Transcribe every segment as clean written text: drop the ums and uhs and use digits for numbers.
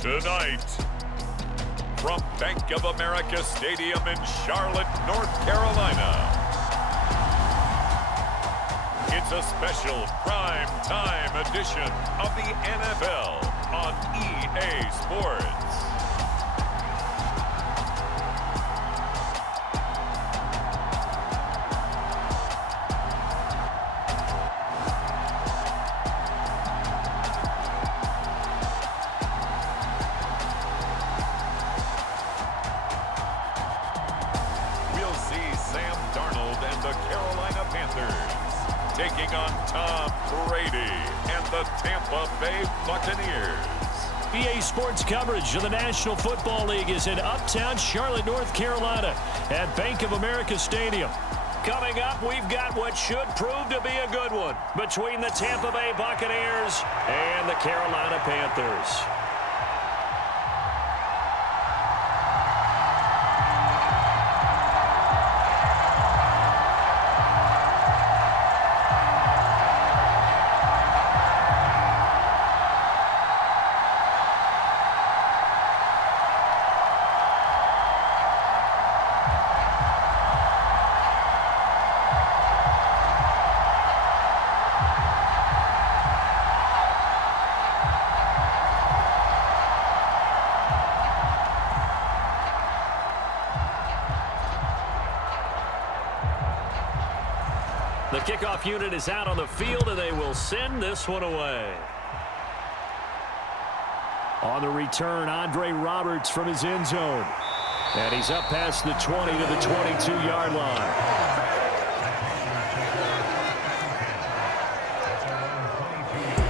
Tonight, from Bank of America Stadium in Charlotte, North Carolina, it's a special prime time edition of the NFL on EA Sports. Panthers taking on Tom Brady and the Tampa Bay Buccaneers. EA Sports coverage of the National Football League is in uptown Charlotte, North Carolina at Bank of America Stadium. Coming up, we've got what should prove to be a good one between the Tampa Bay Buccaneers and the Carolina Panthers. The kickoff unit is out on the field, and they will send this one away. On the return, Andre Roberts from his end zone. And he's up past the 20 to the 22-yard line.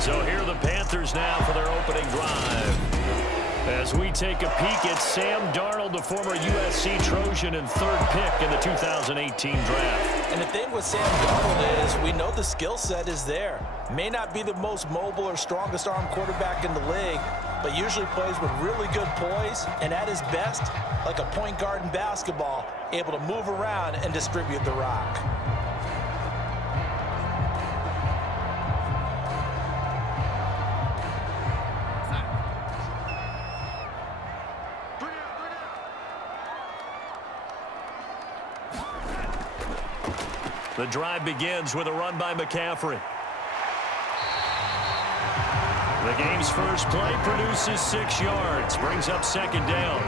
So here are the Panthers now for their opening drive. As we take a peek at Sam Darnold, the former USC Trojan and third pick in the 2018 draft. And the thing with Sam Darnold is we know the skill set is there. May not be the most mobile or strongest arm quarterback in the league, but usually plays with really good poise and at his best, like a point guard in basketball, able to move around and distribute the rock. The drive begins with a run by McCaffrey. The game's first play produces 6 yards, brings up second down.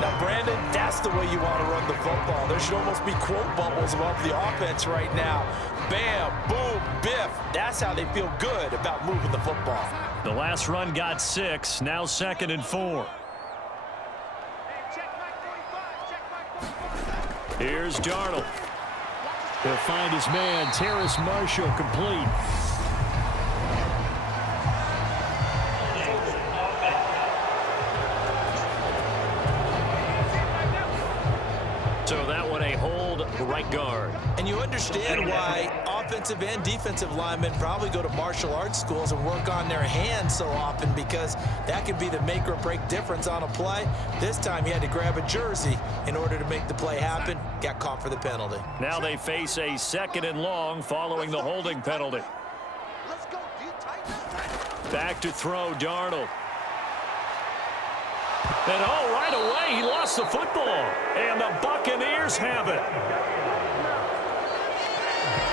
Now, Brandon, that's the way you want to run the football. There should almost be quote bubbles above the offense right now. Bam, boom, biff. That's how they feel good about moving the football. The last run got 6, now 2nd and 4. Here's Darnold. He'll find his man, Terrace Marshall, complete. So that one a hold right guard. And you understand why offensive and defensive linemen probably go to martial arts schools and work on their hands so often, because that can be the make or break difference on a play. This time he had to grab a jersey in order to make the play happen. Got caught for the penalty. Now they face a 2nd and long following the holding penalty. Back to throw, Darnold. And right away, he lost the football. And the Buccaneers have it.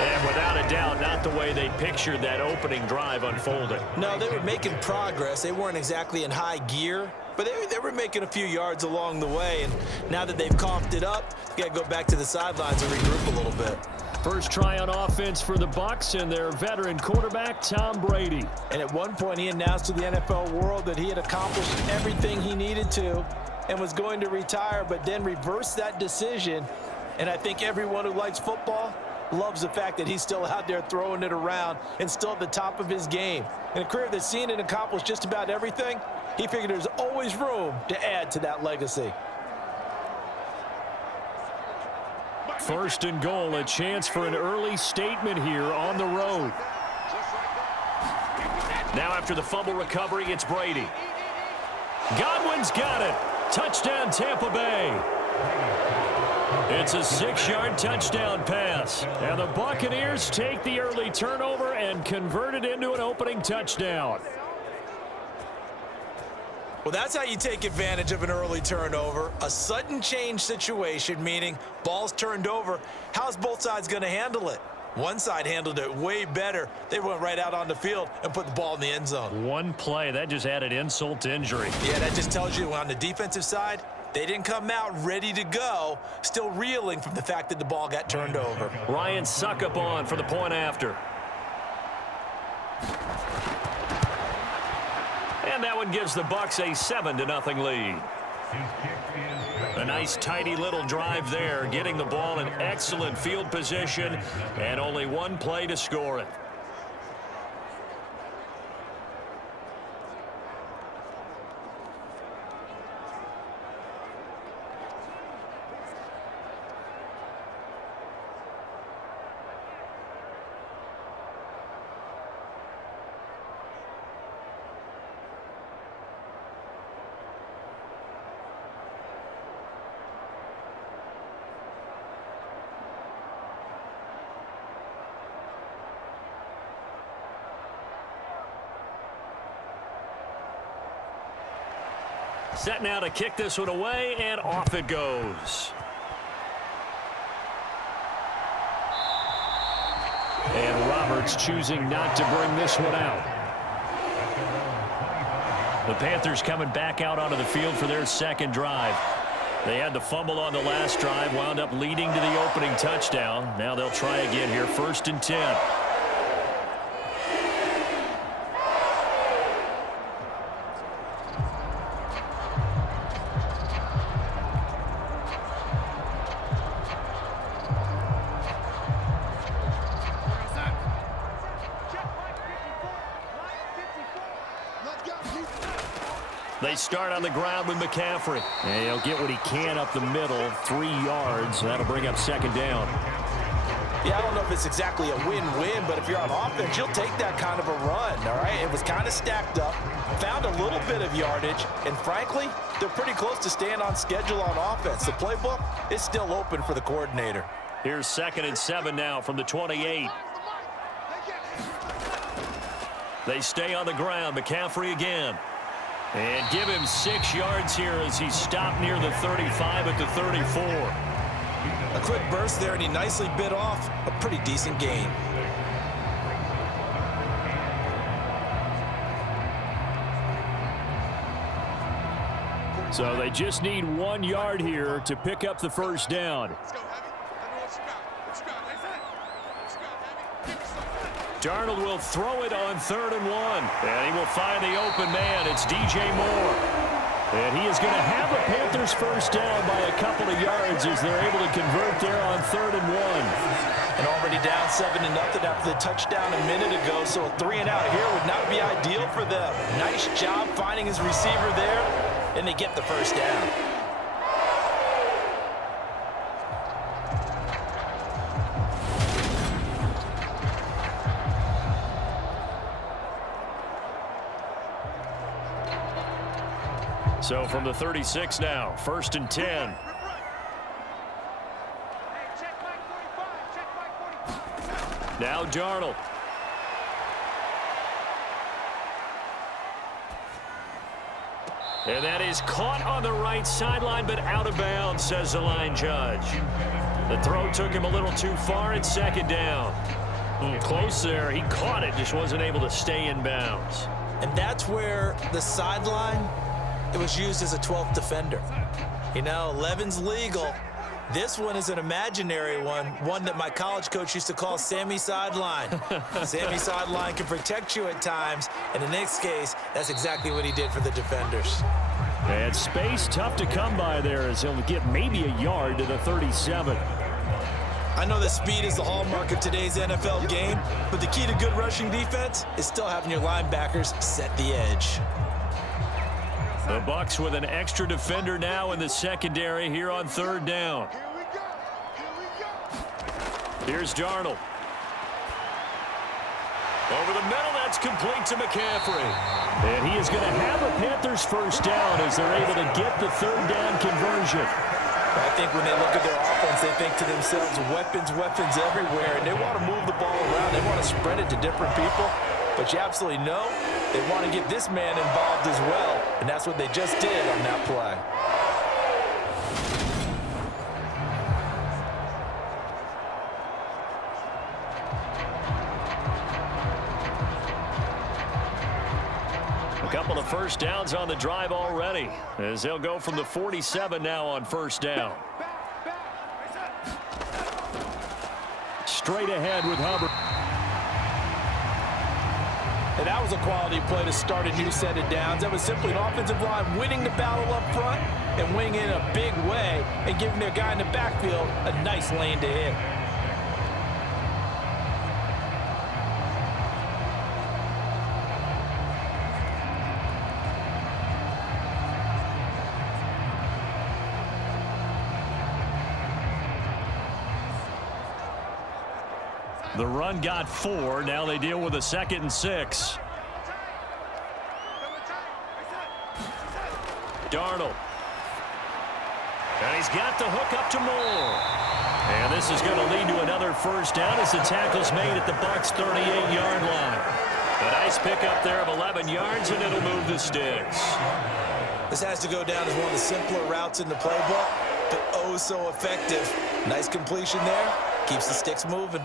And without a doubt, not the way they pictured that opening drive unfolding. No, they were making progress. They weren't exactly in high gear, but they were making a few yards along the way. And now that they've coughed it up, you got to go back to the sidelines and regroup a little bit. First try on offense for the Bucs and their veteran quarterback, Tom Brady. And at one point, he announced to the NFL world that he had accomplished everything he needed to and was going to retire, but then reversed that decision. And I think everyone who likes football loves the fact that he's still out there throwing it around and still at the top of his game. In a career that's seen and accomplished just about everything, he figured there's always room to add to that legacy. First and goal, a chance for an early statement here on the road. Now after the fumble recovery, it's Brady. Godwin's got it. Touchdown, Tampa Bay. It's a 6-yard touchdown pass. And the Buccaneers take the early turnover and convert it into an opening touchdown. Well, that's how you take advantage of an early turnover. A sudden change situation, meaning ball's turned over. How's both sides going to handle it? One side handled it way better. They went right out on the field and put the ball in the end zone. One play, that just added insult to injury. Yeah, that just tells you on the defensive side, they didn't come out ready to go, still reeling from the fact that the ball got turned over. Ryan Suckup on for the point after. And that one gives the Bucs a 7-0 lead. A nice tidy little drive there, getting the ball in excellent field position, and only one play to score it. Set now to kick this one away, and off it goes. And Roberts choosing not to bring this one out. The Panthers coming back out onto the field for their second drive. They had the fumble on the last drive, wound up leading to the opening touchdown. Now they'll try again here, 1st and 10. They start on the ground with McCaffrey. And he'll get what he can up the middle, 3 yards. That'll bring up 2nd down. Yeah, I don't know if it's exactly a win-win, but if you're on offense, you'll take that kind of a run, all right? It was kind of stacked up, found a little bit of yardage, and frankly, they're pretty close to staying on schedule on offense. The playbook is still open for the coordinator. Here's 2nd and 7 now from the 28. They stay on the ground. McCaffrey again. And give him 6 yards here as he stopped near the 35 at the 34. A quick burst there, and he nicely bit off a pretty decent gain. So they just need 1 yard here to pick up the 1st down. Darnold will throw it on 3rd and 1. And he will find the open man. It's DJ Moore. And he is going to have the Panthers 1st down by a couple of yards as they're able to convert there on 3rd and 1. And already down 7-0 after the touchdown a minute ago, so a 3 and out here would not be ideal for them. Nice job finding his receiver there, and they get the 1st down. So from the 36 now, 1st and 10. Now Darnold. And that is caught on the right sideline, but out of bounds, says the line judge. The throw took him a little too far. It's 2nd down. Close there. He caught it, just wasn't able to stay in bounds. And that's where the sideline, it was used as a 12th defender. You know, 11's legal. This one is an imaginary one that my college coach used to call Sammy Sideline. Sammy Sideline can protect you at times. In the next case, that's exactly what he did for the defenders. And space tough to come by there as he'll get maybe a yard to the 37. I know that speed is the hallmark of today's NFL game, but the key to good rushing defense is still having your linebackers set the edge. The Bucs with an extra defender now in the secondary here on 3rd down. Here's Darnold. Over the middle, that's complete to McCaffrey. And he is going to have a Panthers 1st down as they're able to get the 3rd down conversion. I think when they look at their offense, they think to themselves, weapons everywhere, and they want to move the ball around. They want to spread it to different people. but you absolutely know they want to get this man involved as well, and that's what they just did on that play. A couple of first downs on the drive already, as they'll go from the 47 now on first down. Straight ahead with Hubbard. And that was a quality play to start a new set of downs. That was simply an offensive line winning the battle up front and winning it in a big way and giving their guy in the backfield a nice lane to hit. The run got 4. Now they deal with a 2nd and 6. Darnold. And he's got the hook up to Moore. And this is going to lead to another first down as the tackle's made at the Bucs' 38-yard line. A nice pickup there of 11 yards, and it'll move the sticks. This has to go down as one of the simpler routes in the playbook, but oh so effective. Nice completion there. Keeps the sticks moving.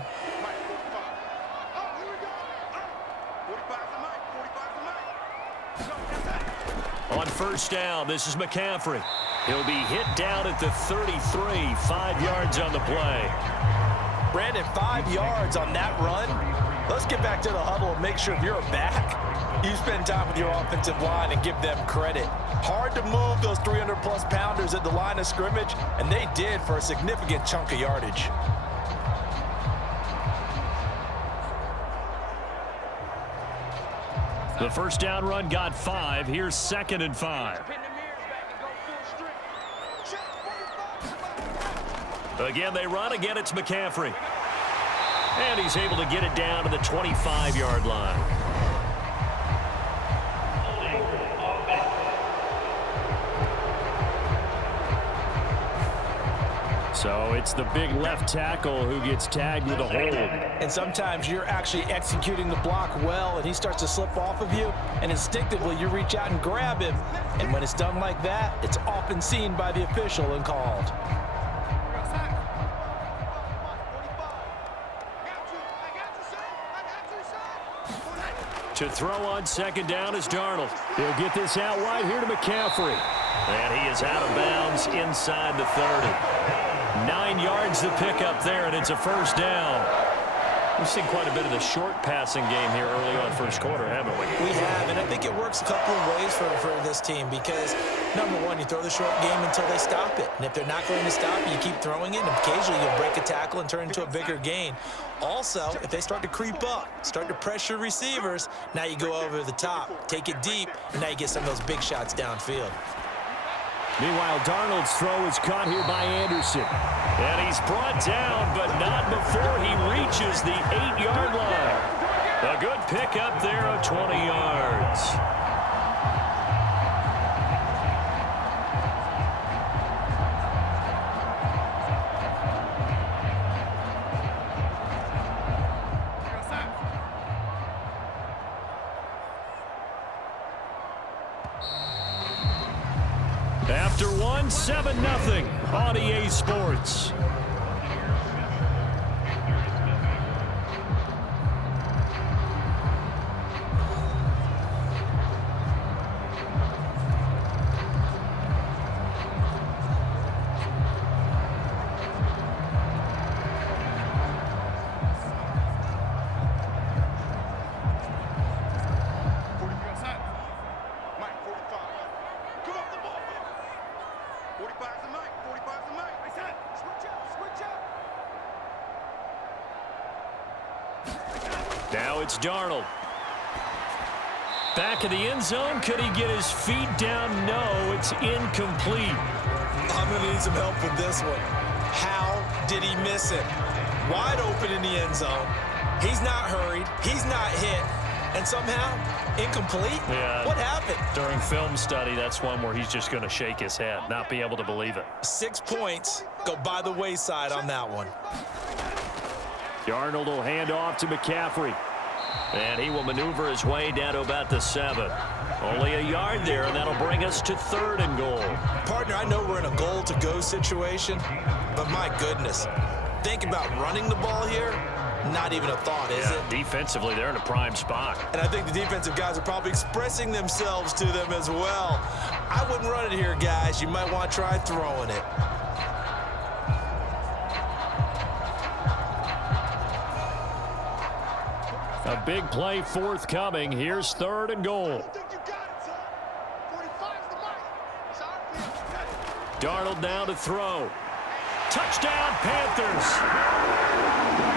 On first down, this is McCaffrey. He'll be hit down at the 33, 5 yards on the play. Brandon, 5 yards on that run. Let's get back to the huddle and make sure if you're back, you spend time with your offensive line and give them credit. Hard to move those 300-plus pounders at the line of scrimmage, and they did for a significant chunk of yardage. The first down run got 5. Here's 2nd and 5. Again, they run. Again, it's McCaffrey. And he's able to get it down to the 25-yard line. So it's the big left tackle who gets tagged with a hold. And sometimes you're actually executing the block well, and he starts to slip off of you, and instinctively you reach out and grab him. And when it's done like that, it's often seen by the official and called. To throw on second down is Darnold. He'll get this out wide here to McCaffrey. And he is out of bounds inside the 30. 9 yards to pick up there, and it's a first down. We've seen quite a bit of the short passing game here early on first quarter, haven't we? We have, and I think it works a couple of ways for this team because, number one, you throw the short game until they stop it. And if they're not going to stop it, you keep throwing it, and occasionally you'll break a tackle and turn it into a bigger gain. Also, if they start to creep up, start to pressure receivers, now you go over the top, take it deep, and now you get some of those big shots downfield. Meanwhile, Darnold's throw is caught here by Anderson. And he's brought down, but not before he reaches the 8-yard line. A good pickup there of 20 yards. After one, 7-0 on EA Sports. Now it's Darnold. Back in the end zone. Could he get his feet down? No, it's incomplete. I'm going to need some help with this one. How did he miss it? Wide open in the end zone. He's not hurried. He's not hit. And somehow, incomplete? Yeah. What happened? During film study, that's one where he's just going to shake his head, not be able to believe it. 6 points go by the wayside on that one. Darnold will hand off to McCaffrey. And he will maneuver his way down to about the 7. Only a yard there, and that'll bring us to 3rd and goal. Partner, I know we're in a goal-to-go situation, but my goodness, think about running the ball here. Not even a thought, is it? Defensively, they're in a prime spot. And I think the defensive guys are probably expressing themselves to them as well. I wouldn't run it here, guys. You might want to try throwing it. A big play forthcoming. Here's 3rd and goal. Darnold now to throw. Touchdown, Panthers.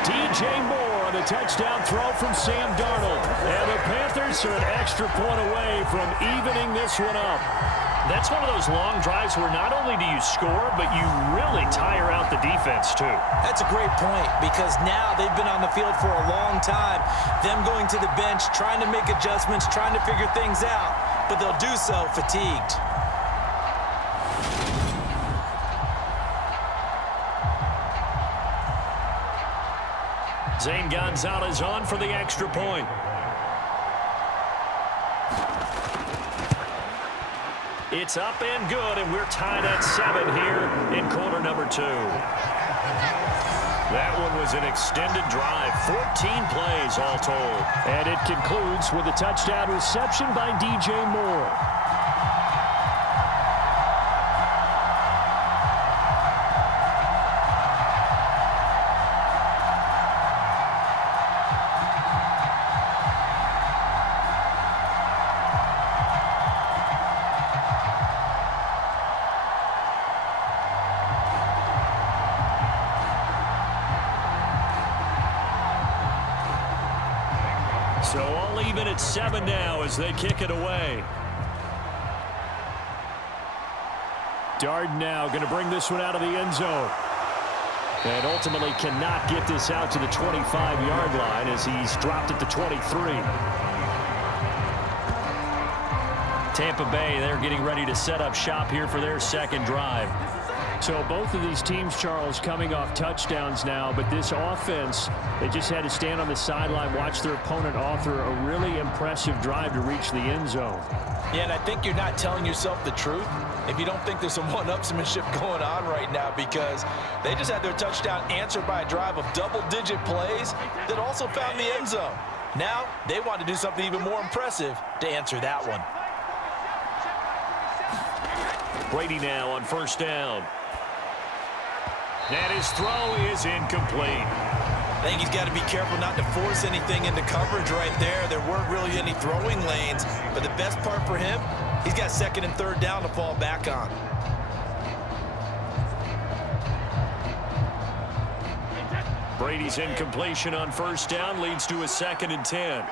DJ Moore on the touchdown throw from Sam Darnold. And the Panthers are an extra point away from evening this one up. That's one of those long drives where not only do you score, but you really tire out the defense, too. That's a great point, because now they've been on the field for a long time. Them going to the bench, trying to make adjustments, trying to figure things out, but they'll do so fatigued. Zane Gonzalez on for the extra point. It's up and good, and we're tied at 7 here in quarter number 2. That one was an extended drive, 14 plays all told. And it concludes with a touchdown reception by DJ Moore. So all even at 7 now as they kick it away. Darden now going to bring this one out of the end zone. And ultimately cannot get this out to the 25-yard line as he's dropped at the 23. Tampa Bay, they're getting ready to set up shop here for their second drive. So both of these teams, Charles, coming off touchdowns now, but this offense, they just had to stand on the sideline, watch their opponent author a really impressive drive to reach the end zone. Yeah, and I think you're not telling yourself the truth if you don't think there's some one-upsmanship going on right now, because they just had their touchdown answered by a drive of double-digit plays that also found the end zone. Now, they want to do something even more impressive to answer that one. Brady now on first down. And his throw is incomplete. I think he's got to be careful not to force anything into coverage right there. There weren't really any throwing lanes, but the best part for him, he's got 2nd and 3rd down to fall back on. Brady's incompletion on first down leads to a 2nd and 10.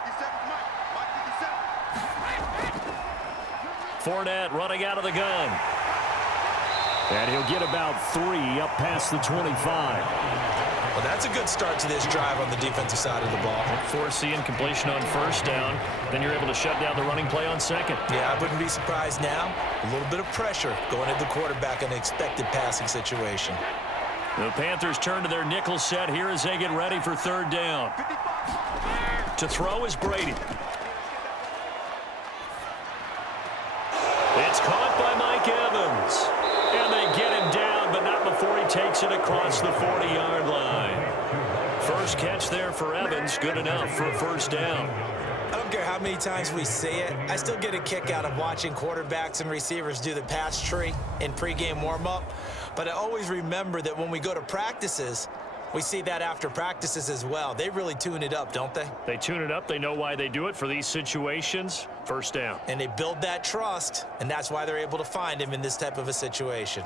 Fournette running out of the gun. And he'll get about 3 up past the 25. Well, that's a good start to this drive on the defensive side of the ball. Force the incompletion on first down. Then you're able to shut down the running play on 2nd. Yeah, I wouldn't be surprised now. A little bit of pressure going at the quarterback in an expected passing situation. The Panthers turn to their nickel set here as they get ready for 3rd down. To throw is Brady. It's caught by Mike Evans. And they get him down, but not before he takes it across the 40-yard line. First catch there for Evans, good enough for a first down. I don't care how many times we say it, I still get a kick out of watching quarterbacks and receivers do the pass tree in pregame warm-up. But I always remember that when we go to practices, we see that after practices as well. They really tune it up, don't they? They tune it up. They know why they do it for these situations. First down. And they build that trust, and that's why they're able to find him in this type of a situation.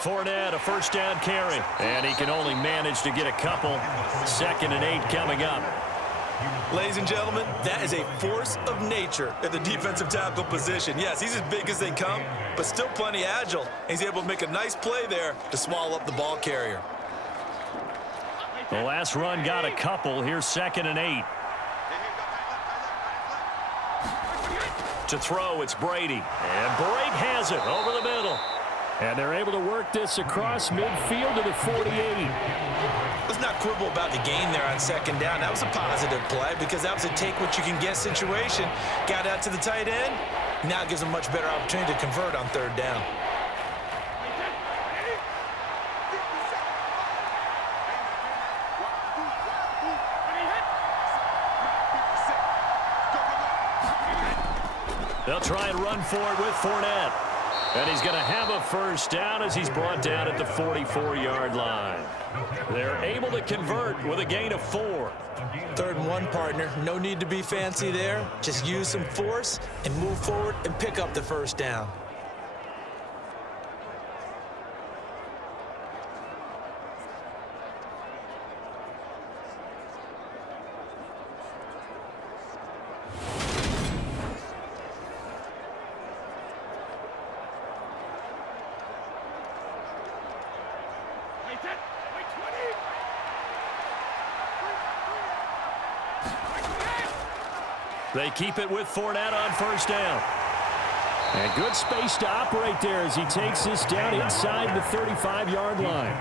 Fournette, a first down carry. And he can only manage to get a couple. 2nd and 8 coming up. Ladies and gentlemen, that is a force of nature at the defensive tackle position. Yes, he's as big as they come, but still plenty agile. He's able to make a nice play there to swallow up the ball carrier. The last run got a couple. Here's 2nd and 8. To throw, it's Brady. And Brady has it over the middle. And they're able to work this across midfield to the 48. Let's not quibble about the gain there on 2nd down. That was a positive play because that was a take-what-you-can-get situation. Got out to the tight end. Now it gives them much better opportunity to convert on 3rd down. They'll try and run for it with Fournette. And he's going to have a 1st down as he's brought down at the 44-yard line. They're able to convert with a gain of 4. 3rd and 1, partner. No need to be fancy there. Just use some force and move forward and pick up the 1st down. They keep it with Fournette on 1st down. And good space to operate there as he takes this down inside the 35-yard line.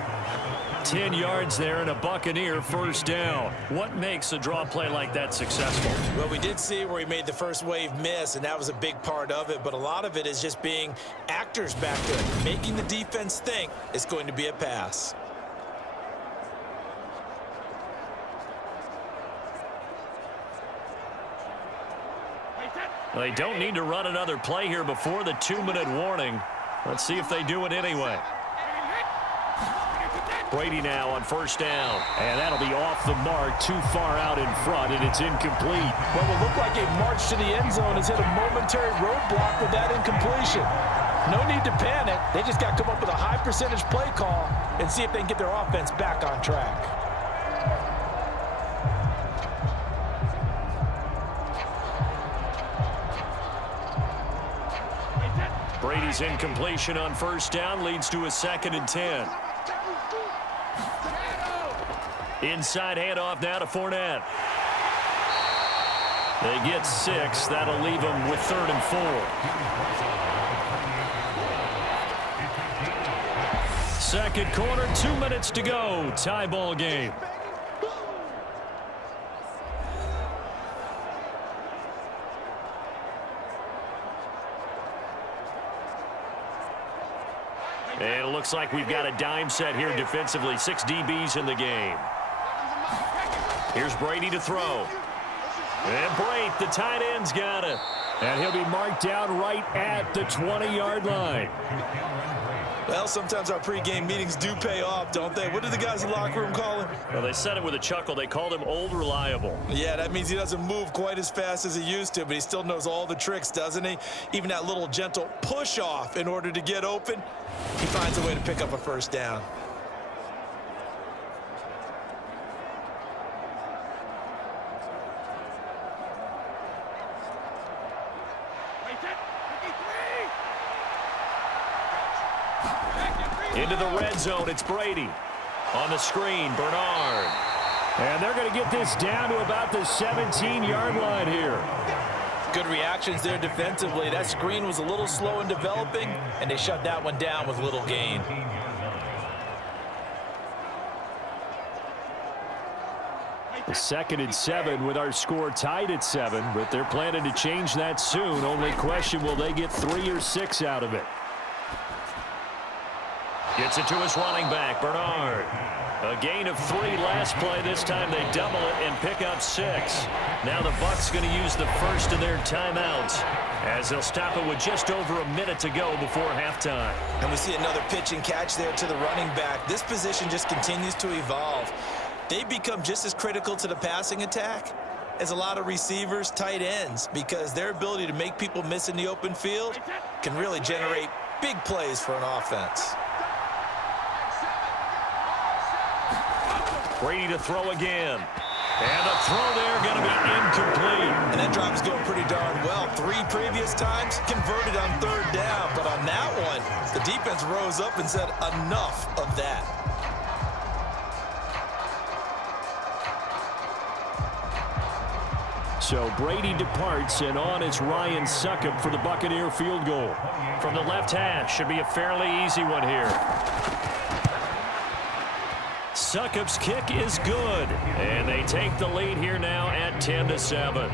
10 yards there and a Buccaneer 1st down. What makes a draw play like that successful? Well, we did see where he made the first wave miss, and that was a big part of it. But a lot of it is just being actors back there, making the defense think it's going to be a pass. They don't need to run another play here before the 2-minute warning. Let's see if they do it anyway. Brady now on 1st down. And that'll be off the mark, too far out in front, and it's incomplete. What will look like a march to the end zone has hit a momentary roadblock with that incompletion. No need to panic. They just got to come up with a high percentage play call and see if they can get their offense back on track. Brady's incompletion on 1st down leads to a 2nd and 10. Inside handoff now to Fournette. They get 6. That'll leave them with 3rd and 4. 2nd quarter, 2 minutes to go. Tie ball game. And it looks like we've got a dime set here defensively. 6 DBs in the game. Here's Brady to throw. And Brady, the tight end's got it. And he'll be marked down right at the 20-yard line. Well, sometimes our pregame meetings do pay off, don't they? What did the guys in the locker room call him? Well, they said it with a chuckle. They called him Old Reliable. Yeah, that means he doesn't move quite as fast as he used to, but he still knows all the tricks, doesn't he? Even that little gentle push-off in order to get open, he finds a way to pick up a 1st down. Into the red zone, it's Brady. On the screen, Bernard. And they're going to get this down to about the 17-yard line here. Good reactions there defensively. That screen was a little slow in developing, and they shut that one down with little gain. The 2nd and 7 with our score tied at 7, but they're planning to change that soon. Only question, will they get 3 or 6 out of it? Gets it to his running back, Bernard. A gain of 3 last play. This time they double it and pick up 6. Now the Bucs going to use the first of their timeouts as they'll stop it with just over a minute to go before halftime. And we see another pitch and catch there to the running back. This position just continues to evolve. They become just as critical to the passing attack as a lot of receivers, tight ends, because their ability to make people miss in the open field can really generate big plays for an offense. Brady to throw again. And the throw there going to be incomplete. And that drive is going pretty darn well. 3 previous times converted on 3rd down. But on that one, the defense rose up and said enough of that. So Brady departs, and on is Ryan Succop for the Buccaneer field goal. From the left hash, should be a fairly easy one here. Succop's kick is good, and they take the lead here now at 10-7.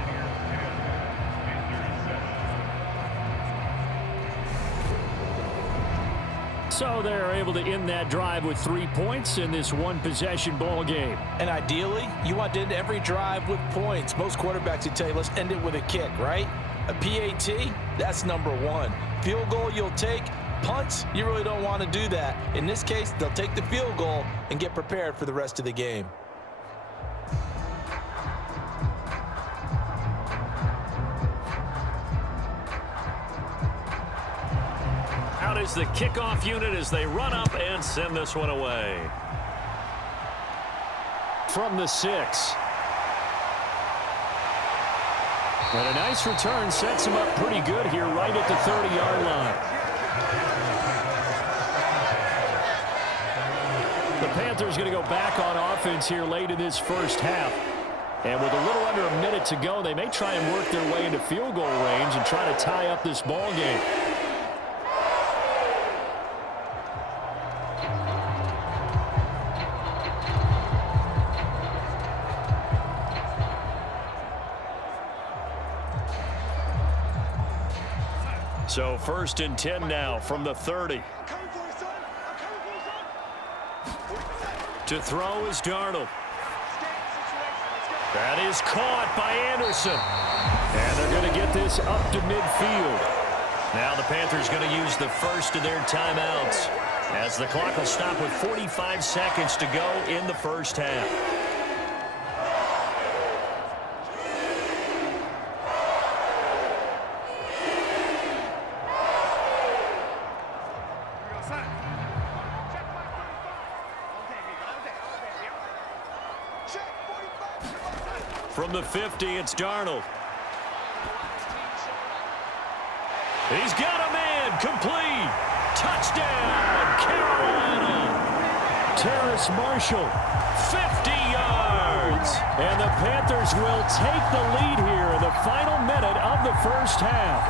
So they're able to end that drive with 3 points in this one-possession ball game. And ideally, you want to end every drive with points. Most quarterbacks would tell you, let's end it with a kick, right? A PAT, that's number one. Field goal you'll take. Punts, you really don't want to do that. In this case, they'll take the field goal and get prepared for the rest of the game. Out is the kickoff unit as they run up and send this one away. From the 6. And a nice return sets him up pretty good here right at the 30-yard line. The Panthers going to go back on offense here late in this first half. And with a little under a minute to go, they may try and work their way into field goal range and try to tie up this ball game. So 1st and 10 now from the 30. To throw is Darnold. That is caught by Anderson. And they're going to get this up to midfield. Now the Panthers going to use the first of their timeouts as the clock will stop with 45 seconds to go in the first half. From the 50, it's Darnold. He's got a man, complete. Touchdown, Carolina. Terrace Marshall, 50 yards. And the Panthers will take the lead here in the final minute of the first half.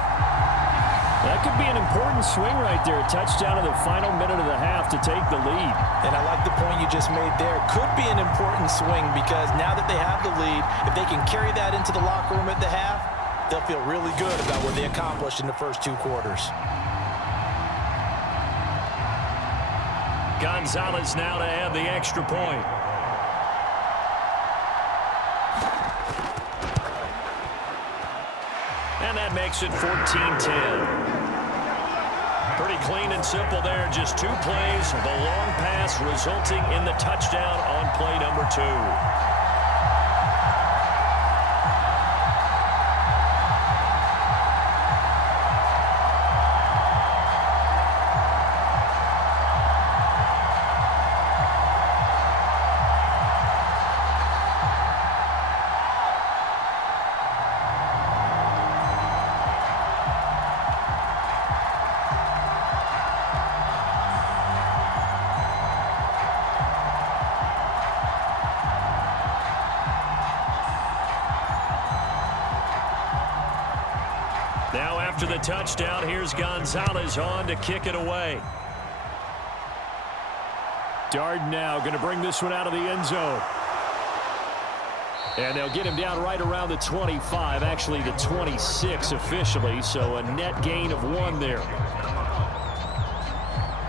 That could be an important swing right there. A touchdown in the final minute of the half to take the lead. And I like the point you just made there. Could be an important swing because now that they have the lead, if they can carry that into the locker room at the half, they'll feel really good about what they accomplished in the first 2 quarters. Gonzalez now to add the extra point. And that makes it 14-10. Pretty clean and simple there. Just 2 plays of a long pass resulting in the touchdown on play number 2. Now after the touchdown, here's Gonzalez on to kick it away. Darden now going to bring this one out of the end zone. And they'll get him down right around the 25, actually the 26 officially, so a net gain of 1 there.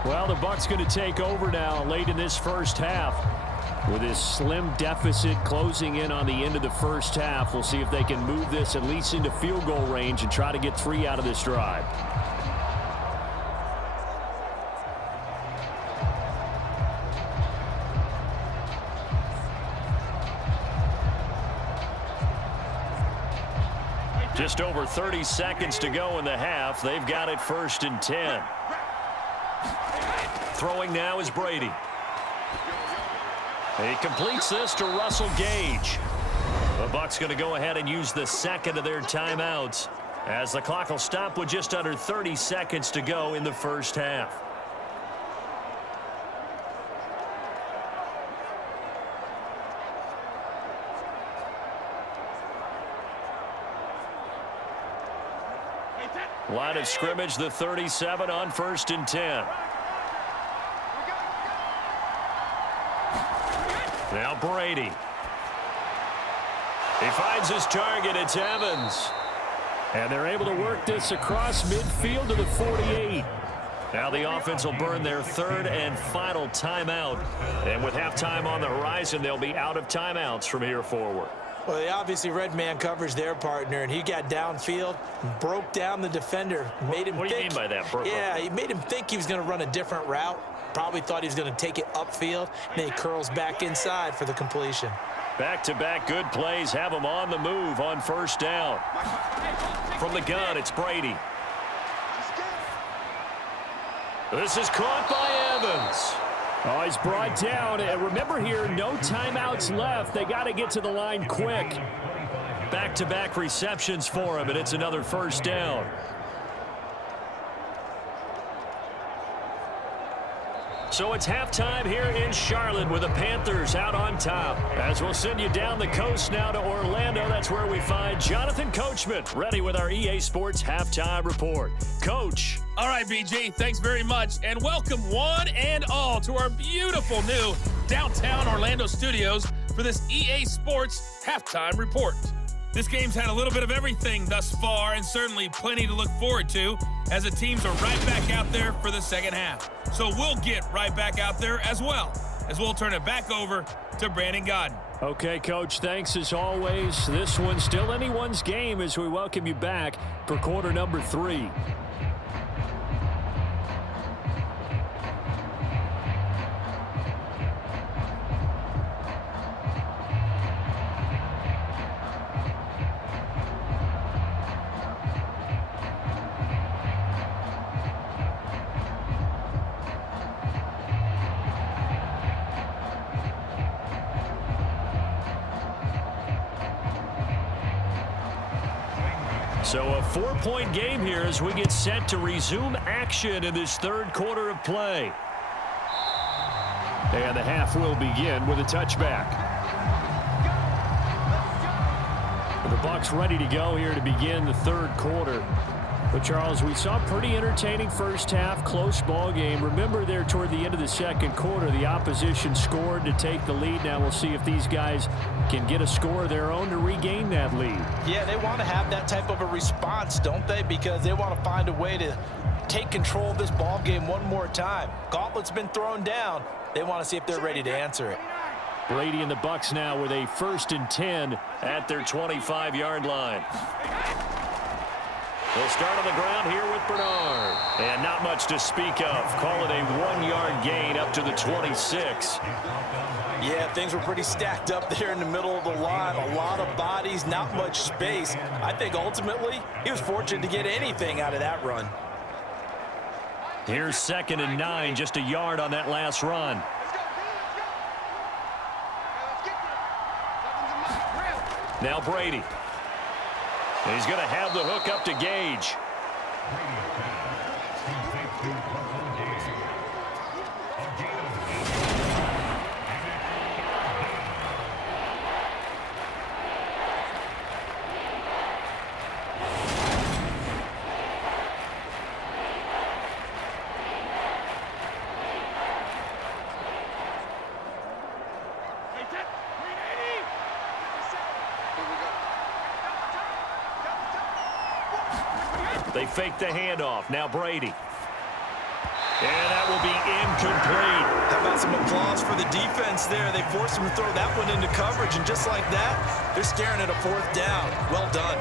Well, the Bucs going to take over now late in this first half. With this slim deficit closing in on the end of the first half, we'll see if they can move this at least into field goal range and try to get 3 out of this drive. Just over 30 seconds to go in the half. They've got it 1st and 10. Throwing now is Brady. He completes this to Russell Gage. The Bucs going to go ahead and use the second of their timeouts as the clock will stop with just under 30 seconds to go in the first half. Line of scrimmage, the 37 on 1st and 10. Now Brady. He finds his target. It's Evans. And they're able to work this across midfield to the 48. Now the offense will burn their 3rd and final timeout. And with halftime on the horizon, they'll be out of timeouts from here forward. Well, they obviously red man coverage their partner, and he got downfield, broke down the defender, made him What do you mean by that, Burko? Yeah, he made him think he was going to run a different route. Probably thought he was going to take it upfield. And then he curls back inside for the completion. Back-to-back good plays have him on the move on 1st down. From the gun, it's Brady. This is caught by Evans. Oh, he's brought down. And remember here, no timeouts left. They got to get to the line quick. Back-to-back receptions for him, and it's another 1st down. So it's halftime here in Charlotte with the Panthers out on top. As we'll send you down the coast now to Orlando, that's where we find Jonathan Coachman ready with our EA Sports Halftime Report. Coach. All right, BG, thanks very much. And welcome one and all to our beautiful new downtown Orlando studios for this EA Sports Halftime Report. This game's had a little bit of everything thus far and certainly plenty to look forward to as the teams are right back out there for the second half. So we'll get right back out there as well as we'll turn it back over to Brandon Godden. Okay, Coach, thanks as always. This one's still anyone's game as we welcome you back for quarter number 3. So a 4-point game here as we get set to resume action in this 3rd quarter of play. And the half will begin with a touchback. The Bucs ready to go here to begin the 3rd quarter. But, Charles, we saw a pretty entertaining first half, close ball game. Remember there toward the end of the 2nd quarter, the opposition scored to take the lead. Now we'll see if these guys can get a score of their own to regain that lead. Yeah, they want to have that type of a response, don't they? Because they want to find a way to take control of this ball game one more time. Gauntlet's been thrown down. They want to see if they're ready to answer it. Brady and the Bucs now with a 1st and 10 at their 25-yard line. They'll start on the ground here with Bernard. And not much to speak of. Call it a 1-yard gain up to the 26. Yeah, things were pretty stacked up there in the middle of the line. A lot of bodies, not much space. I think ultimately he was fortunate to get anything out of that run. Here's 2nd and 9, just a yard on that last run. Now Brady. He's going to have the hook up to Gage. They fake the handoff. Now Brady. And that will be incomplete. How about some applause for the defense there? They forced him to throw that one into coverage, and just like that, they're staring at a 4th down. Well done.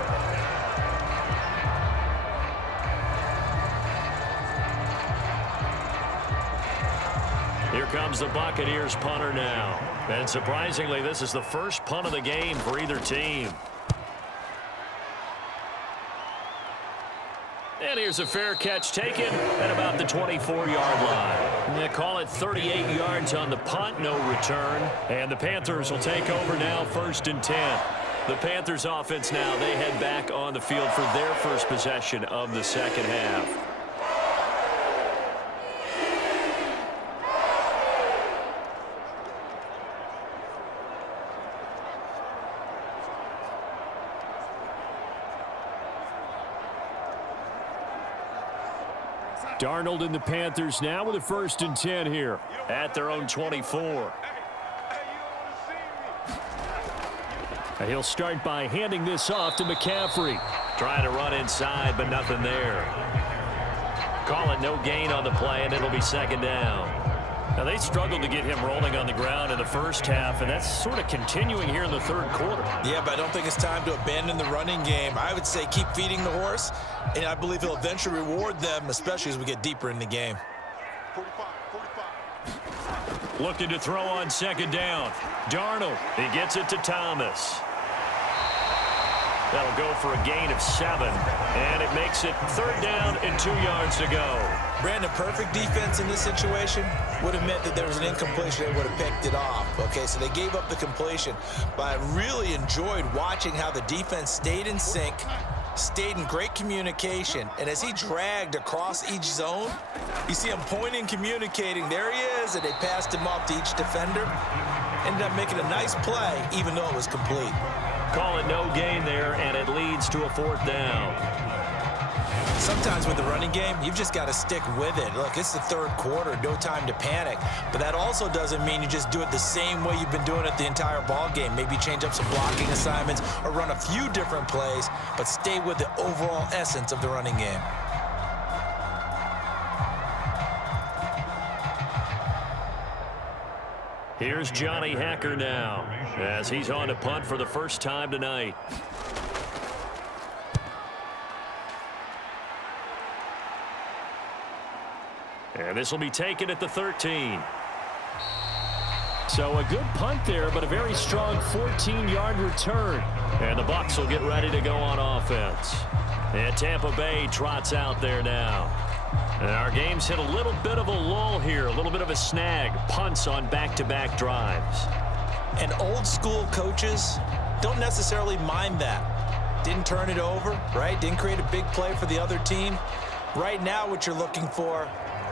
Here comes the Buccaneers punter now. And surprisingly, this is the first punt of the game for either team. And here's a fair catch taken at about the 24-yard line. They call it 38 yards on the punt, no return. And the Panthers will take over now, 1st and 10. The Panthers offense now, they head back on the field for their first possession of the second half. Darnold and the Panthers now with a 1st and 10 here at their own 24. He'll start by handing this off to McCaffrey. Trying to run inside, but nothing there. Call it no gain on the play, and it'll be 2nd down. Now, they struggled to get him rolling on the ground in the first half, and that's sort of continuing here in the 3rd quarter. Yeah, but I don't think it's time to abandon the running game. I would say keep feeding the horse, and I believe he'll eventually reward them, especially as we get deeper in the game. Looking to throw on 2nd down. Darnold, he gets it to Thomas. That'll go for a gain of 7, and it makes it 3rd down and 2 yards to go. Brandon, perfect defense in this situation would have meant that there was an incompletion. They would have picked it off. Okay, so they gave up the completion. But I really enjoyed watching how the defense stayed in sync, stayed in great communication. And as he dragged across each zone, you see him pointing, communicating. There he is, and they passed him off to each defender. Ended up making a nice play, even though it was complete. Call it no gain there, and it leads to a 4th down. Sometimes with the running game, you've just got to stick with it. Look, it's the 3rd quarter, no time to panic. But that also doesn't mean you just do it the same way you've been doing it the entire ball game. Maybe change up some blocking assignments or run a few different plays, but stay with the overall essence of the running game. Here's Johnny Hacker now as he's on to punt for the first time tonight. And this will be taken at the 13. So a good punt there, but a very strong 14-yard return. And the Bucs will get ready to go on offense. And Tampa Bay trots out there now. And our game's hit a little bit of a lull here, a little bit of a snag. Punts on back-to-back drives. And old-school coaches don't necessarily mind that. Didn't turn it over, right? Didn't create a big play for the other team. Right now what you're looking for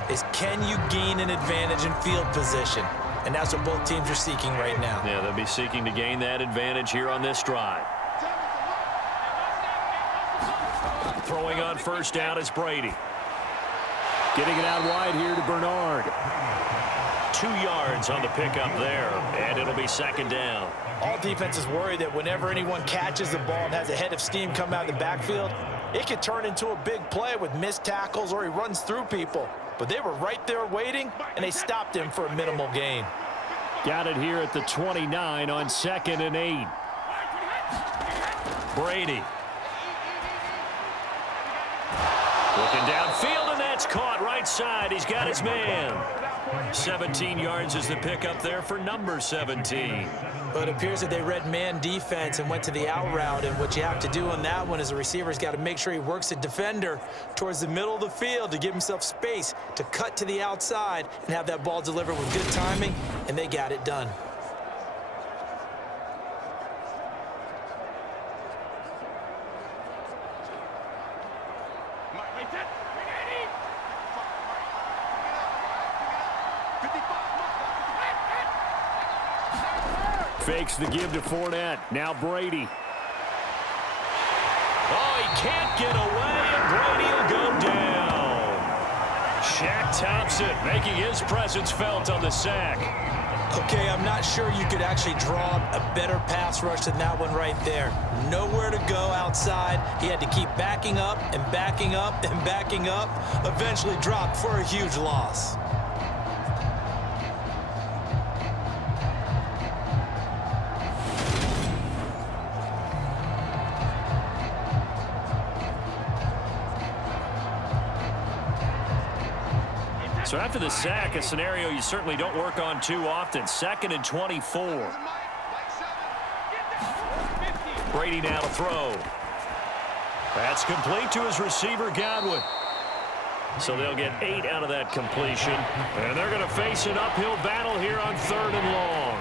is can you gain an advantage in field position? And that's what both teams are seeking right now. Yeah, they'll be seeking to gain that advantage here on this drive. Throwing on 1st down is Brady. Getting it out wide here to Bernard. 2 yards on the pickup there, and it'll be 2nd down. All defenses worry that whenever anyone catches the ball and has a head of steam come out of the backfield, it could turn into a big play with missed tackles or he runs through people. But they were right there waiting, and they stopped him for a minimal gain. Got it here at the 29 on 2nd and 8. Brady. Looking downfield, and that's caught right side. He's got his man. 17 yards is the pickup there for number 17. But it appears that they read man defense and went to the out route. And what you have to do on that one is the receiver's got to make sure he works the defender towards the middle of the field to give himself space to cut to the outside and have that ball delivered with good timing, and they got it done. Fakes the give to Fournette. Now Brady. Oh, he can't get away, and Brady will go down. Shaq Thompson making his presence felt on the sack. Okay, I'm not sure you could actually draw a better pass rush than that one right there. Nowhere to go outside. He had to keep backing up and backing up and backing up. Eventually dropped for a huge loss. So after the sack, a scenario you certainly don't work on too often. 2nd and 24. Brady now to throw. That's complete to his receiver, Godwin. So they'll get 8 out of that completion. And they're going to face an uphill battle here on 3rd and long.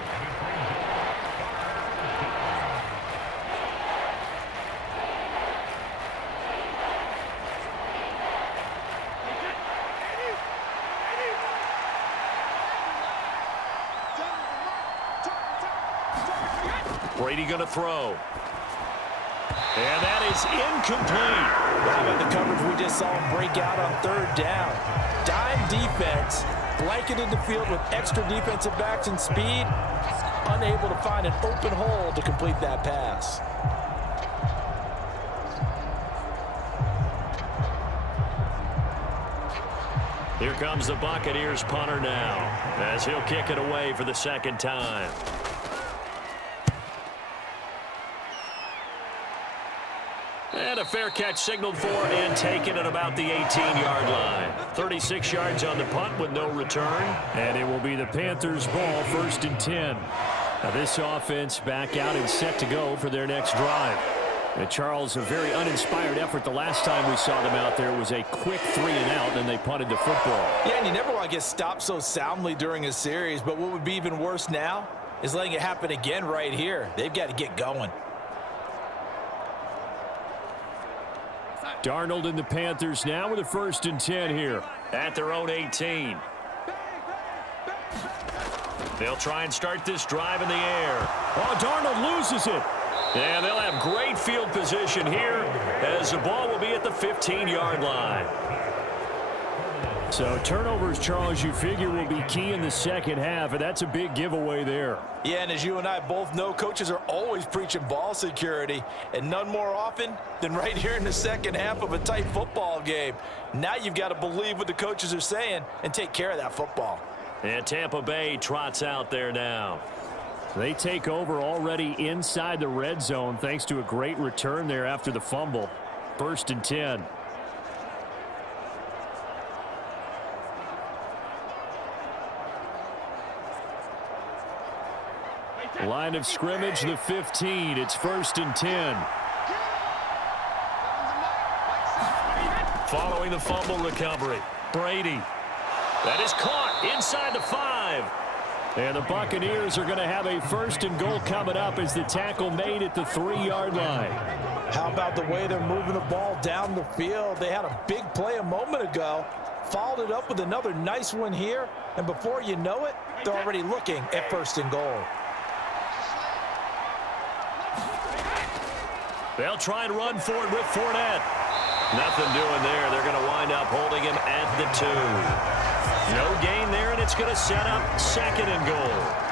Brady going to throw. And that is incomplete. How about the coverage we just saw him break out on third down? Dime defense, blanketed the field with extra defensive backs and speed, unable to find an open hole to complete that pass. Here comes the Buccaneers punter now, as he'll kick it away for the second time. And a fair catch signaled for and taken at about the 18-yard line. 36 yards on the punt with no return. And it will be the Panthers' ball, 1st and 10. Now this offense back out and set to go for their next drive. And Charles, a very uninspired effort. The last time we saw them out there was a quick 3-and-out, and they punted the football. Yeah, and you never want to get stopped so soundly during a series, but what would be even worse now is letting it happen again right here. They've got to get going. Darnold and the Panthers now with a 1st and 10 here. At their own 18. They'll try and start this drive in the air. Oh, Darnold loses it. And they'll have great field position here as the ball will be at the 15-yard line. So turnovers, Charles, you figure will be key in the second half, and that's a big giveaway there. Yeah, and as you and I both know, coaches are always preaching ball security, and none more often than right here in the second half of a tight football game. Now you've got to believe what the coaches are saying and take care of that football. And Tampa Bay trots out there now. They take over already inside the red zone thanks to a great return there after the fumble. 1st and 10. Line of scrimmage, the 15. It's 1st and 10. Following the fumble recovery, Brady. That is caught inside the 5. And the Buccaneers are going to have a 1st and goal coming up as the tackle made at the 3-yard line. How about the way they're moving the ball down the field? They had a big play a moment ago, followed it up with another nice one here, and before you know it, they're already looking at 1st and goal. They'll try and run for it with Fournette. Nothing doing there. They're going to wind up holding him at the 2. No gain there, and it's going to set up 2nd and goal.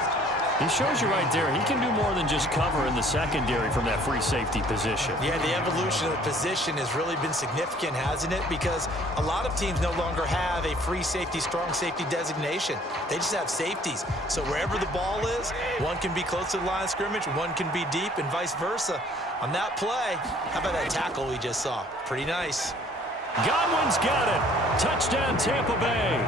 He shows you right there, he can do more than just cover in the secondary from that free safety position. Yeah, the evolution of the position has really been significant, hasn't it? Because a lot of teams no longer have a free safety, strong safety designation. They just have safeties. So wherever the ball is, one can be close to the line of scrimmage, one can be deep, and vice versa. On that play, how about that tackle we just saw? Pretty nice. Godwin's got it. Touchdown, Tampa Bay.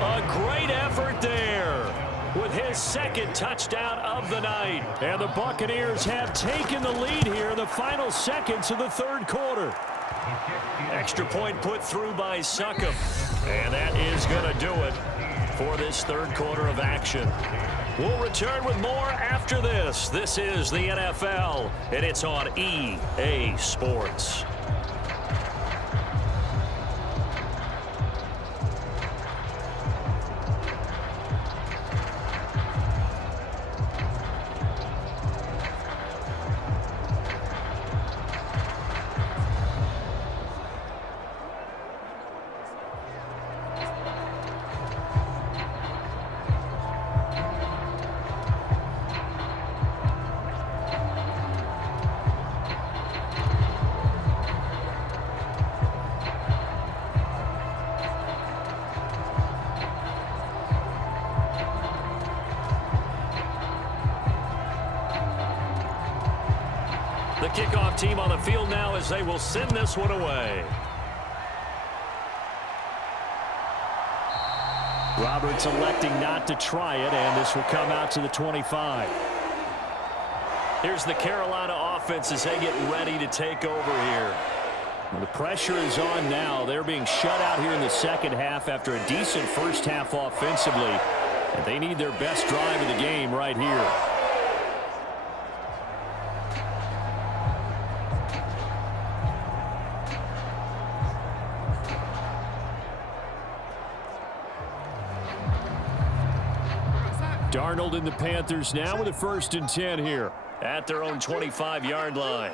A great effort there with his 2nd touchdown of the night. And the Buccaneers have taken the lead here in the final seconds of the 3rd quarter. Extra point put through by Succop. And that is going to do it for this 3rd quarter of action. We'll return with more after this. This is the NFL, and it's on EA Sports. The kickoff team on the field now as they will send this one away. Roberts electing not to try it, and this will come out to the 25. Here's the Carolina offense as they get ready to take over here. Well, the pressure is on now. They're being shut out here in the second half after a decent first half offensively. And they need their best drive of the game right here. Darnold and the Panthers now with a 1st and 10 here. At their own 25-yard line.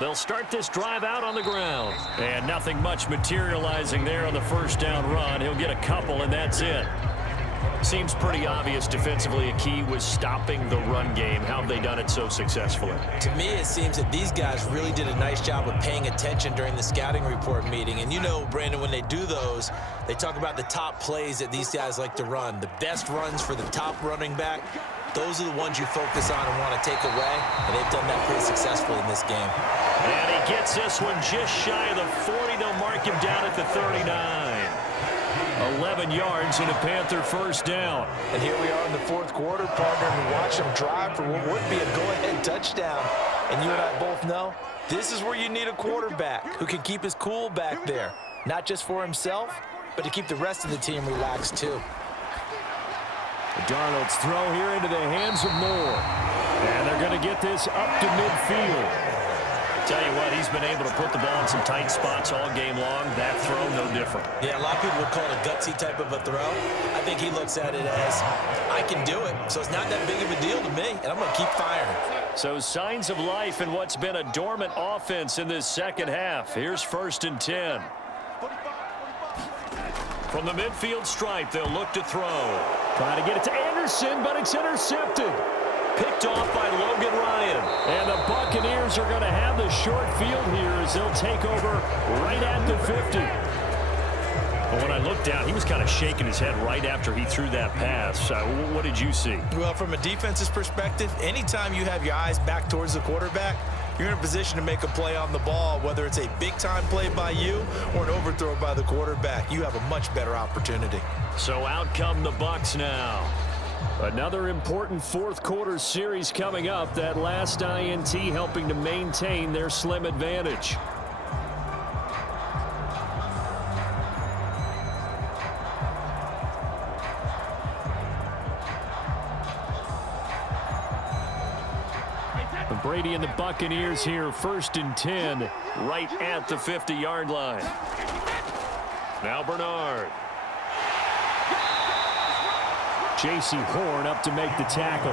They'll start this drive out on the ground. And nothing much materializing there on the first down run. He'll get a couple, and that's it. Seems pretty obvious defensively a key was stopping the run game. How have they done it so successfully? To me, it seems that these guys really did a nice job of paying attention during the scouting report meeting. And you know, Brandon, when they do those, they talk about the top plays that these guys like to run. The best runs for the top running back, those are the ones you focus on and want to take away. And they've done that pretty successfully in this game. And he gets this one just shy of the 40. They'll mark him down at the 39. 11 yards and a Panther first down. And here we are in the fourth quarter, partner, and watch them drive for what would be a go-ahead touchdown. And you and I both know this is where you need a quarterback who can keep his cool back there, not just for himself, but to keep the rest of the team relaxed too. Darnold's throw here into the hands of Moore. And they're going to get this up to midfield. Tell you what, he's been able to put the ball in some tight spots all game long. That throw, no different. Yeah, a lot of people would call it a gutsy type of a throw. I think he looks at it as, I can do it, so it's not that big of a deal to me, and I'm going to keep firing. So signs of life in what's been a dormant offense in this second half. Here's 1st and 10. From the midfield stripe, they'll look to throw. Trying to get it to Anderson, but it's intercepted. Picked off by Logan Ryan. And the Buccaneers are going to have the short field here as they'll take over right at the 50. But when I looked down, he was kind of shaking his head right after he threw that pass. What did you see? Well, from a defense's perspective, anytime you have your eyes back towards the quarterback, you're in a position to make a play on the ball, whether it's a big-time play by you or an overthrow by the quarterback. You have a much better opportunity. So out come the Bucs now. Another important fourth quarter series coming up. That last INT helping to maintain their slim advantage. Brady and the Buccaneers here, 1st and 10, right at the 50-yard line. Now Bernard. J.C. Horn up to make the tackle.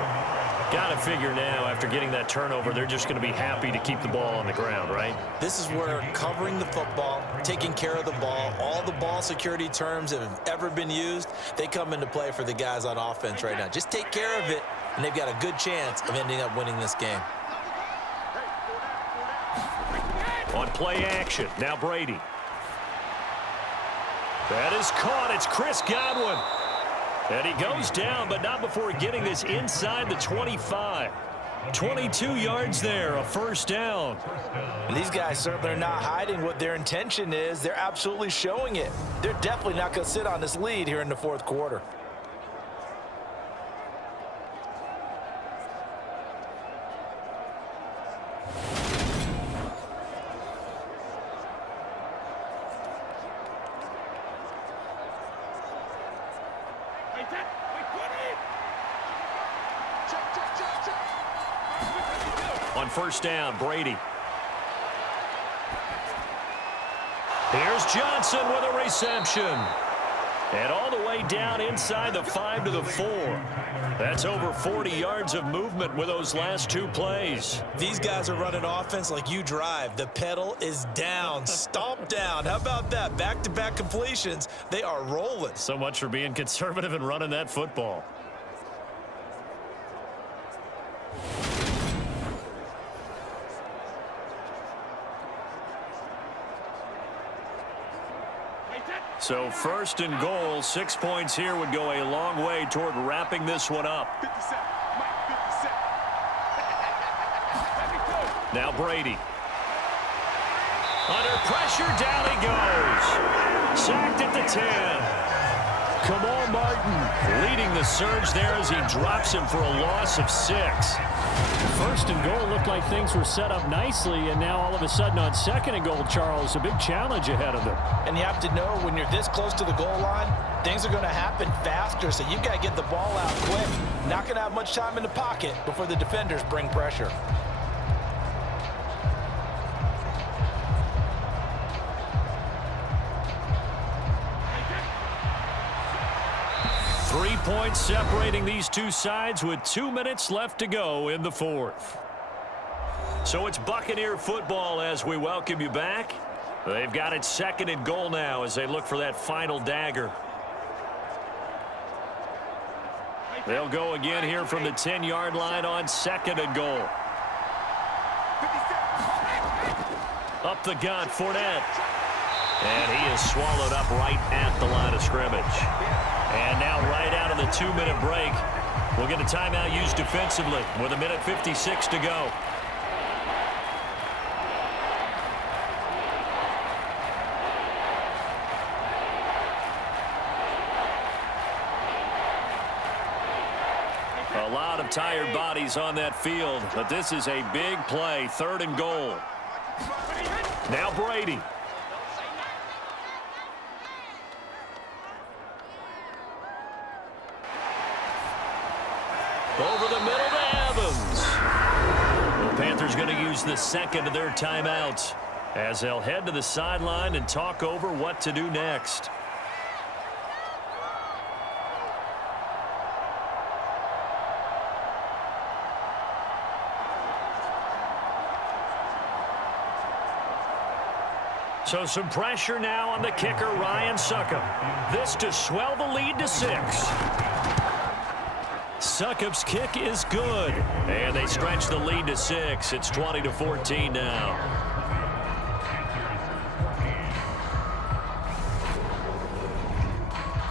Got to figure now, after getting that turnover, they're just going to be happy to keep the ball on the ground, right? This is where covering the football, taking care of the ball, all the ball security terms that have ever been used, they come into play for the guys on offense right now. Just take care of it, and they've got a good chance of ending up winning this game. On play action, now Brady. That is caught. It's Chris Godwin. And he goes down, but not before getting this inside the 25. 22 yards there, a first down. And these guys certainly are not hiding what their intention is. They're absolutely showing it. They're definitely not going to sit on this lead here in the fourth quarter. On first down, Brady. Here's Johnson with a reception. And all the way down inside the 5 to the 4. That's over 40 yards of movement with those last two plays. These guys are running offense like you drive. The pedal is down, stomp down. How about that? Back-to-back completions. They are rolling. So much for being conservative and running that football. So 1st and goal, 6 points here would go a long way toward wrapping this one up. Now Brady. Under pressure, down he goes. Sacked at the 10. Kamal Martin leading the surge there as he drops him for a loss of 6. 1st and goal looked like things were set up nicely, and now all of a sudden on 2nd and goal, Charles, a big challenge ahead of them. And you have to know when you're this close to the goal line, things are going to happen faster, so you've got to get the ball out quick. Not going to have much time in the pocket before the defenders bring pressure. Three points separating these two sides with 2 minutes left to go in the fourth. So it's Buccaneer football as we welcome you back. They've got it 2nd and goal now as they look for that final dagger. They'll go again here from the 10-yard line on 2nd and goal. Up the gut, Fournette. And he is swallowed up right at the line of scrimmage. And now right out of the 2-minute break, we'll get a timeout used defensively with 1:56 to go. A lot of tired bodies on that field, but this is a big play, 3rd and goal. Now Brady. Over the middle to Evans. The Panthers going to use the 2nd of their timeouts as they'll head to the sideline and talk over what to do next. So some pressure now on the kicker, Ryan Succop. This to swell the lead to 6. Succop's kick is good. And they stretch the lead to 6. It's 20-14 now.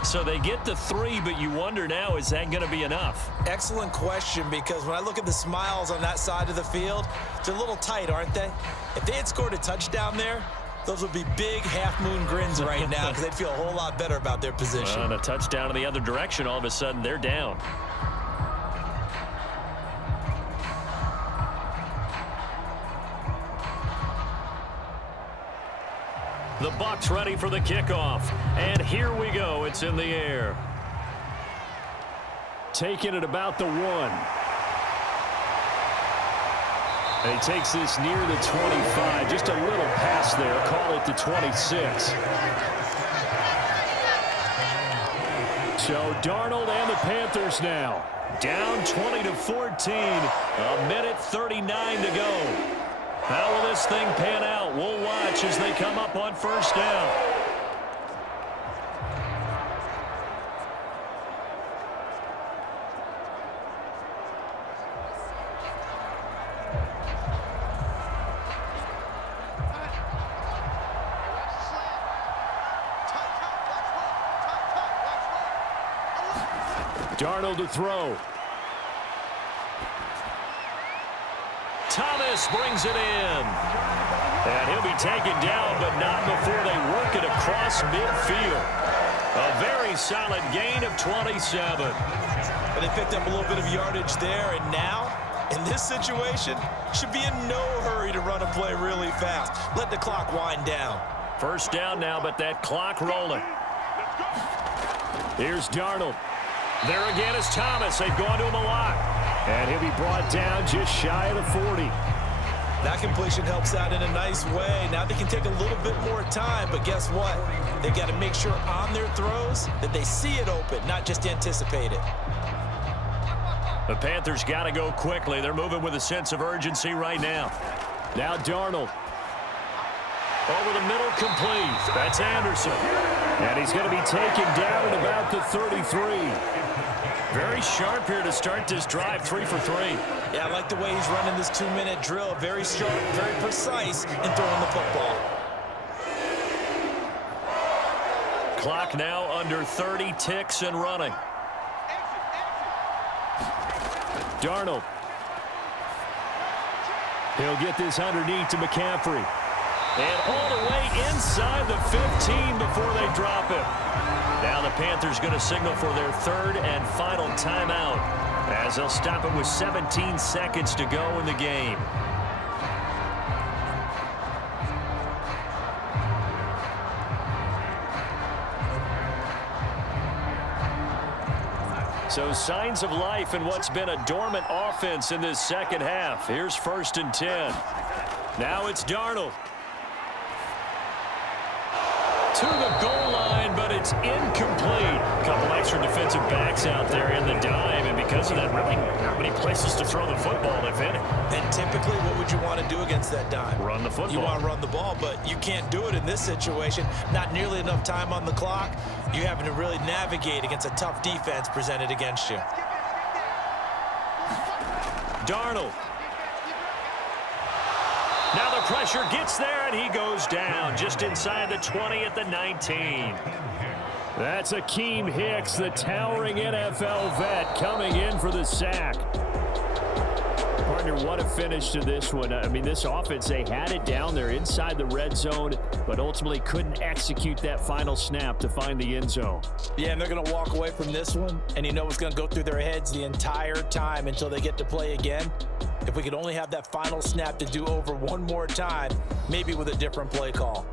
So they get to 3, but you wonder now, is that going to be enough? Excellent question, because when I look at the smiles on that side of the field, they're a little tight, aren't they? If they had scored a touchdown there, those would be big half-moon grins right now because they'd feel a whole lot better about their position. On a touchdown in the other direction, all of a sudden they're down. The Bucs ready for the kickoff. And here we go. It's in the air. Taking it about the 1. And he takes this near the 25. Just a little pass there. Call it the 26. So Darnold and the Panthers now down 20-14. 1:39 to go. How will this thing pan out? We'll watch as they come up on 1st down. Darnold to throw. Thomas brings it in. And he'll be taken down, but not before they work it across midfield. A very solid gain of 27. But they picked up a little bit of yardage there, and now, in this situation, should be in no hurry to run a play really fast. Let the clock wind down. 1st down now, but that clock rolling. Here's Darnold. There again is Thomas. They've gone to him a lot. And he'll be brought down just shy of the 40. That completion helps out in a nice way. Now they can take a little bit more time, but guess what? They've got to make sure on their throws that they see it open, not just anticipate it. The Panthers got to go quickly. They're moving with a sense of urgency right now. Now Darnold. Over the middle, complete. That's Anderson. And he's going to be taken down at about the 33. Very sharp here to start this drive, 3 for 3. Yeah, I like the way he's running this 2-minute drill. Very sharp, very precise in throwing the football. Clock now under 30 ticks and running. Darnold. He'll get this underneath to McCaffrey. And all the way inside the 15 before they drop him. Now the Panthers going to signal for their 3rd and final timeout as they'll stop it with 17 seconds to go in the game. So signs of life in what's been a dormant offense in this 2nd half. Here's 1st and 10. Now it's Darnold. To the goal line, but it It's incomplete. A couple extra defensive backs out there in the dime, and because of that, really not many places to throw the football, if any. And typically, what would you want to do against that dime? Run the football. You want to run the ball, but you can't do it in this situation. Not nearly enough time on the clock. You're having to really navigate against a tough defense presented against you. Darnold. Now the pressure gets there, and he goes down just inside the 20 at the 19. That's Akeem Hicks, the towering NFL vet, coming in for the sack. Partner, what a finish to this one. I mean, this offense, they had it down there inside the red zone, but ultimately couldn't execute that final snap to find the end zone. Yeah, and they're going to walk away from this one, and you know what's going to go through their heads the entire time until they get to play again. If we could only have that final snap to do over one more time, maybe with a different play call.